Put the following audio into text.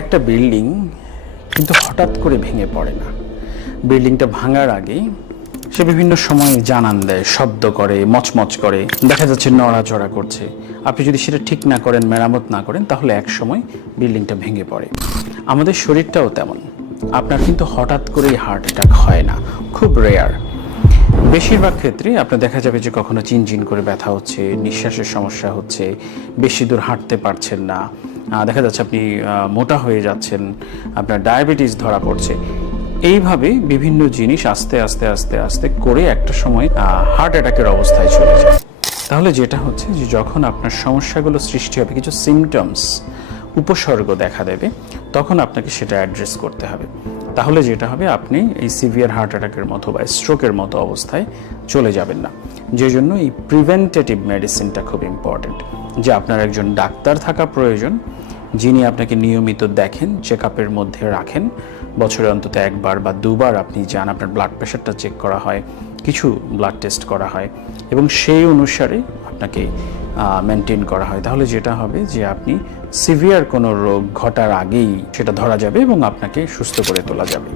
একটা বিল্ডিং কিন্তু হঠাৎ করে ভেঙে পড়ে না। বিল্ডিংটা ভাঙার আগেই সে বিভিন্ন সময় জানান দেয়, শব্দ করে, মচমচ করে, দেখা যাচ্ছে নড়াচড়া করছে। আপনি যদি সেটা ঠিক না করেন, মেরামত না করেন, তাহলে এক সময় বিল্ডিংটা ভেঙে পড়ে। আমাদের শরীরটাও তেমন। আপনার কিন্তু হঠাৎ করেই হার্ট অ্যাটাক হয় না, খুব রেয়ার। বেশিরভাগ ক্ষেত্রে আপনার দেখা যাবে যে কখনো চিনচিন করে ব্যথা হচ্ছে, নিঃশ্বাসের সমস্যা হচ্ছে, বেশি দূর হাঁটতে পারছেন না, দেখা যাচ্ছে আপনি মোটা হয়ে যাচ্ছেন, আপনার ডায়াবেটিস ধরা পড়ছে। এইভাবে বিভিন্ন জিনিস আস্তে আস্তে আস্তে আস্তে করে একটা সময় হার্ট অ্যাটাকের অবস্থায় চলে যায়। তাহলে যেটা হচ্ছে যে যখন আপনার সমস্যাগুলো সৃষ্টি হবে, কিছু সিমটমস, উপসর্গ দেখা দেবে, তখন আপনাকে সেটা অ্যাড্রেস করতে হবে। তাহলে যেটা হবে, আপনি এই সিভিয়ার হার্ট অ্যাটাকের মতো বা স্ট্রোকের মতো অবস্থায় চলে যাবেন না। যে জন্য এই প্রিভেন্টেটিভ মেডিসিনটা খুব ইম্পর্ট্যান্ট, যে আপনার একজন ডাক্তার থাকা প্রয়োজন, যিনি আপনাকে নিয়মিত দেখেন, চেক আপের মধ্যে রাখেন, বছরে অন্তত একবার বা দুবার আপনি যান, আপনার ব্লাড প্রেশারটা চেক করা হয়, কিছু ব্লাড টেস্ট করা হয় এবং সেই অনুসারে আপনাকে মেনটেন করা হয়। তাহলে যেটা হবে যে আপনি সিভিয়ার কোনো রোগ ঘটার আগেই সেটা ধরা যাবে এবং আপনাকে সুস্থ করে তোলা যাবে।